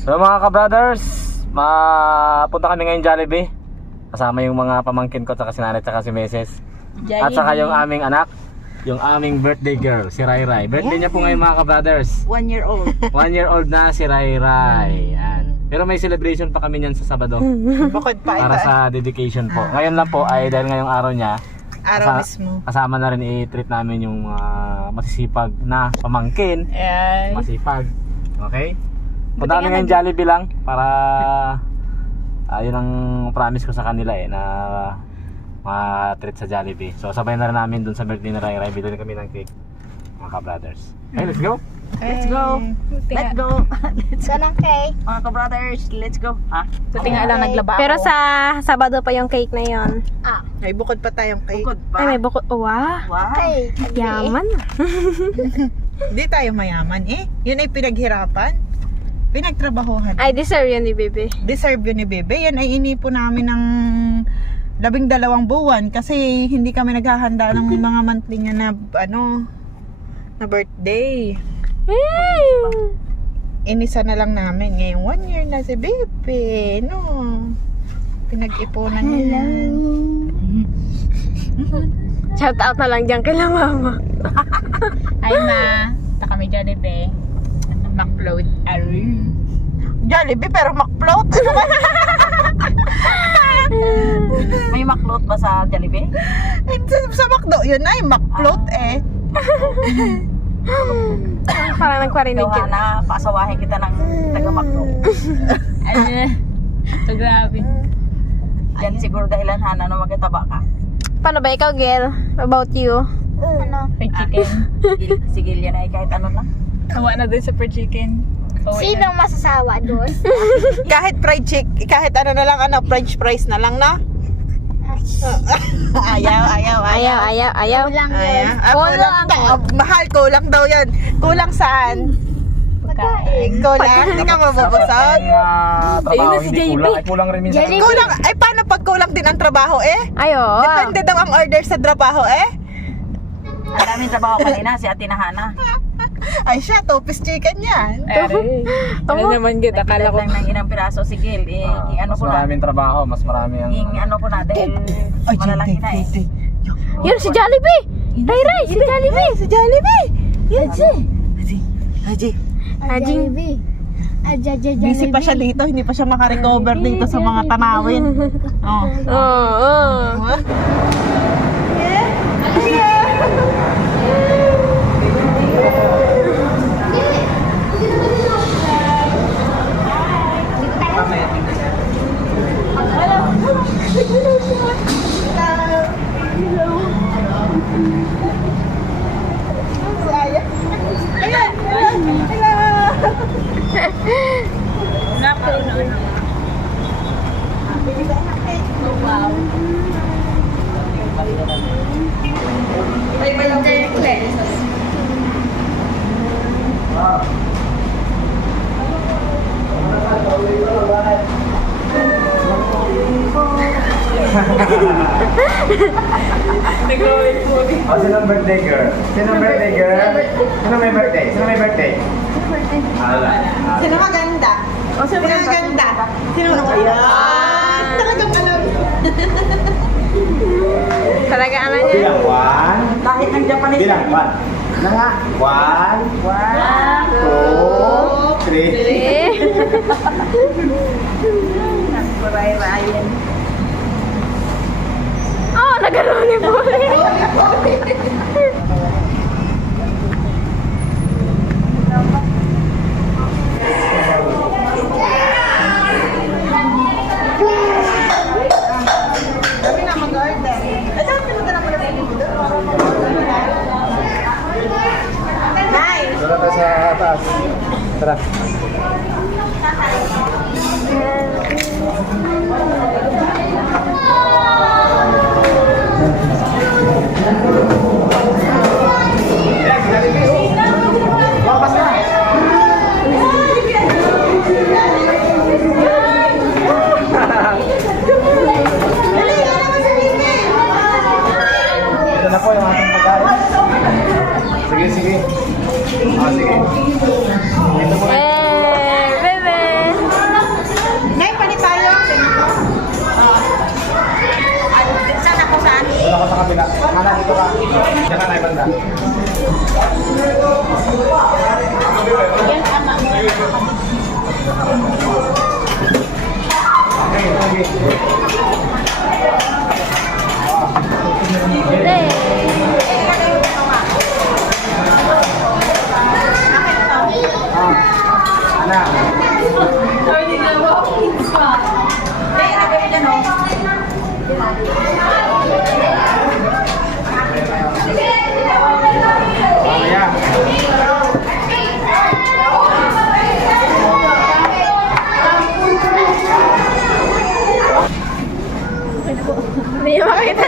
So mga ka-brothers, mapunta kami ngayon Jollibee. Kasama yung mga pamangkin ko, saka si nanay, saka si Meses. At saka yung aming anak, yung aming birthday girl, si Rai Rai. Birthday niya po ngayon mga ka-brothers. 1 year old. 1 year old na si Rai Rai. Yan. Pero may celebration pa kami niyan sa Sabado. Bukod pa Para ito. sa dedication po. Ngayon lang po ay dahil ngayong araw niya, Araw mismo. kasama na rin i-treat namin yung masisipag na pamangkin. Ayan. Masipag. Okay? Punta kami ngayon Jollibee lang para yun ang promise ko sa kanila na ma-treat sa Jollibee. So sabay na rin namin dun sa birthday na Rai Rai. Bilhin kami ng cake mga ka-brothers. Okay, let's go! Let's go. Let's go. Let's go ng cake. Mga ka-brothers, let's go. Buti nga lang naglaba Pero ako. sa Sabado pa yung cake na yon. May bukod pa tayong cake. Bukod pa? Ay, may bukod. Wow. Wow. Yaman. Di tayo mayaman eh. Yun ay pinaghirapan. Pinagtrabahuhan. I deserve yun ni Bebe. Deserve yun ni Bebe. Yan ay inipo namin ng 12 buwan kasi hindi kami naghahanda ng mga monthly niya na na birthday. Inisa na lang namin ngayong 1 year na si Bebe, no? Pinag-ipunan niya. Shout out na lang dyan kila mama. Ay ma, ta kami Jollibee. Macfloat. Jollibee pero Macfloat? May Macfloat ba sa Jollibee? Sa McDo yun ay Macfloat eh. Parang nagparinig Ikaw yun. na, paasawahin kita ng taga-Macfloat. So grabe. Yan siguro dahilan Hana na magkataba ka. Paano ba ikaw, girl? About you? Fried chicken. Si Gillian ay kahit ano lang. Tawa na din sa fried chicken. Sinong masasawa doon? Kahit fried chicken, kahit ano na lang, French fries na lang, no? Ayaw. Ayaw. Lang Ayaw. Kulang. Mahal, kulang daw yan. Kulang saan? Kulang? Hindi ka mabubusog? Ayun na si JB. Kulang rin minsan. Kulang? Ay, paano pag kulang din ang trabaho eh? Ayo. Depende daw ang order sa trabaho eh? Ang daming trabaho kanina, si Ate na Hana. Ay siya, 2-piece chicken yan. Ano naman Nagbilat lang ng ilang piraso si Gil. Ano Mas po na? maraming trabaho, mas marami ang... Ano po na? Dahil malalaki na eh. Yun, si Jollibee! Rai Rai, si Jollibee! Si Jollibee! Ajing. Busy pa siya dito, hindi pa siya makarecover dito sa mga tanawin. Oo. Sino birthday girl? Sino birthday girl? Sino may birthday? Sino may birthday? Sino maganda? Sino maganda? Sino maganda? Talagang alam. Talaga ano niya? Bilang 1. Kahit ng Japanese. Bilang 1. Na nga. 1, 2, 3. Rai-Ryan. Oh, nagkaroon ni Bully. Kami na mag-order. Ay, dapat pinagdala mo na Nice! Tara tayo sa taas. Tara. Ito na po yung ating pagkain. Sige. Sige. Ito muna. Bebe! Hindi makita.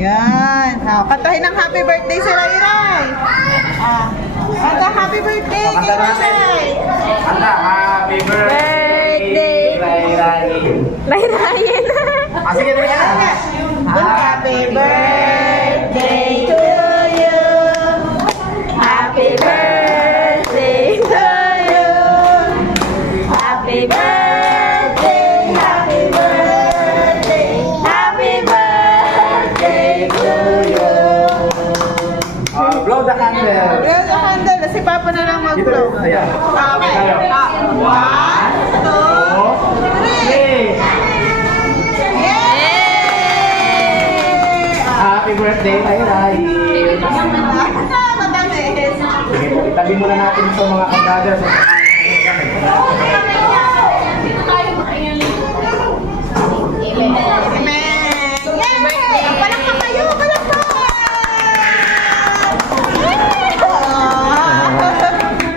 Yan. Kantahin ng happy birthday si Ray Ray. Kanta happy birthday kay Ray Ray. Anda, happy birthday, Ray-Ray. Layrayin. Sige, dali ka. Happy birthday to you. Happy birthday to you. Happy birthday, happy birthday, happy birthday to you. Blow the candle. Yan ang handle. Si Papa na lang mag-blow. Ayan. Okay. 1, 2, 3. Happy birthday, Ray-Ray. Madami. Sige po, itabi muna natin sa mga kabrothers. Amen. Yay! Palakpak kayo! Palakpak!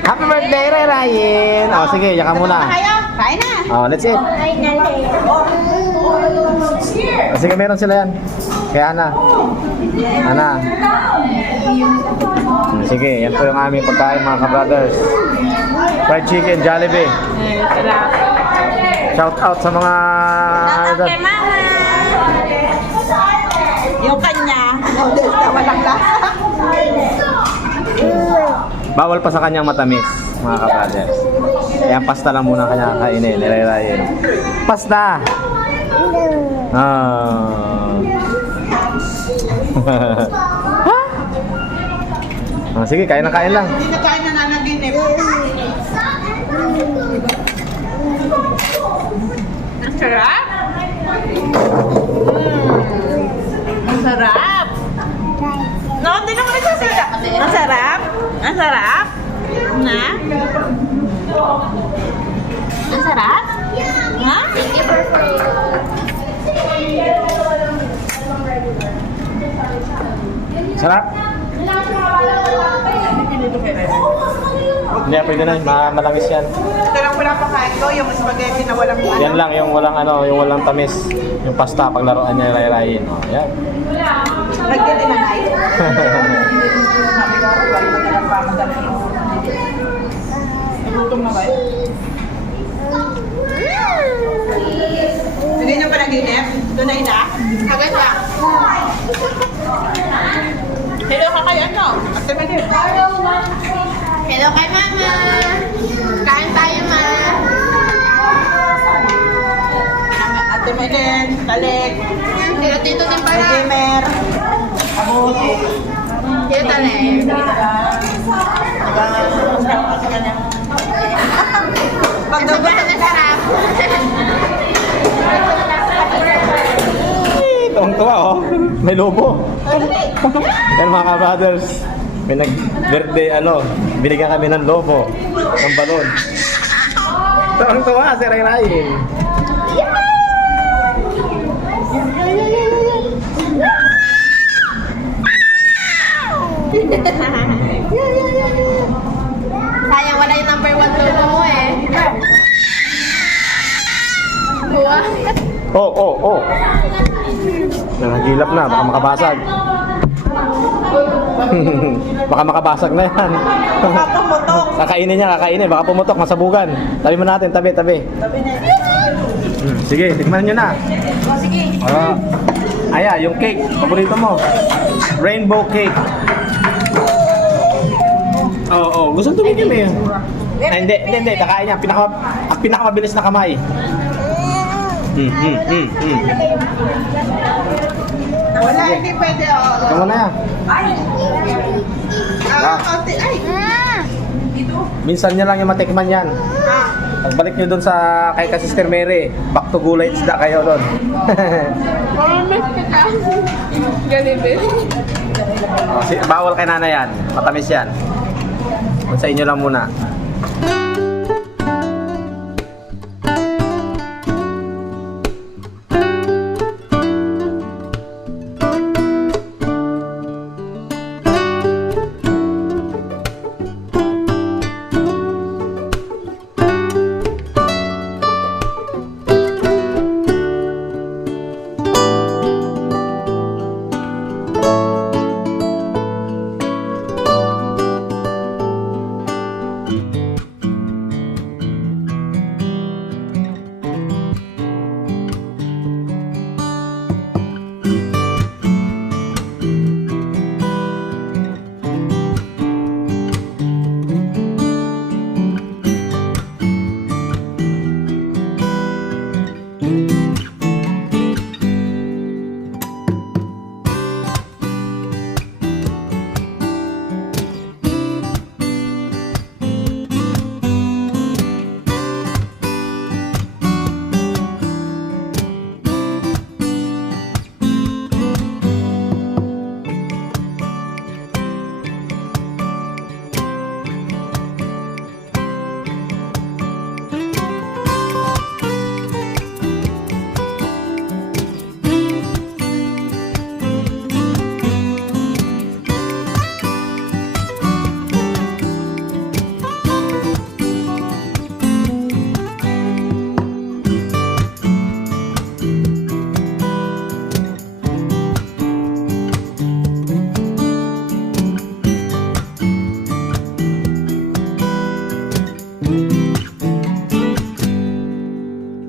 Happy birthday, Ray-Rayin. O, sige, yaka muna. Kayo? Kain na. O, let's eat. O, sige, meron sila yan. Kaya Ana. Ana. Sige, yan po yung aming pagkain mga kabrothers. Fried chicken, Jollibee. Shout out sa mga... Okay, mama. Yung kanya, noodles na walang lasa. Bawal pa sa kanyang matamis, mga kabrothers. Kaya pasta lang muna kanya kainin, nilalayin. Pasta! Ah. Sige, kain lang. Hindi na tayo nananaginip. Ang sarap. Ang sarap. No, hindi naman nagsasalita. Ang sarap. Ang sarap. Na? Ang sarap? Ha? Sarap? Hindi, pwede na. Malangis yan. Ito lang wala pa kain ko, yung spaghetti na walang Yan lang, yung walang tamis. Yung pasta, paglaruan niya laylayin. O, yan. Lagyan din na night. Gutom na ba yun? Hindi nyo pa naginip? Tunay na? Agad na? Hello ka kay ano? Ate Miguel. Hello kay mama. Kain tayo, ma. Ate Miguel, Talig, Hello, tito din pala. Gamer, Abot. Hello, Talig. Pag daw Sobrang nasarap. Tuwang-tuwa, oh. May lobo. Yan mga ka-brothers. May nag-birthday, binigyan kami ng lobo. Ng balon. Tuwang-tuwa si Ray-Rayin. Sayang, wala yung number 1 turbo mo eh. Buwa. Oh. Nangagilap na, baka makabasag. Baka makabasag na yan. pumutok. Kakainin, baka pumutok, masabugan. Tabi mo natin, tabi. Sabi niya, Sige, tikman nyo na. Sige. Yung cake, paborito mo. Rainbow cake. Gusto tumigil eh. Hindi, kakain niya. Ang pinakamabilis na kamay. wala, hindi pwede. Ikaw na yan. Konti. Ay! Minsan niya lang yung matikman yan. Pagbalik nyo doon kay Sister Mary, back to gulay isda kayo doon. Parang miss kita. Galibin. Bawal kay Nana yan. Matamis yan. Sa inyo lang muna.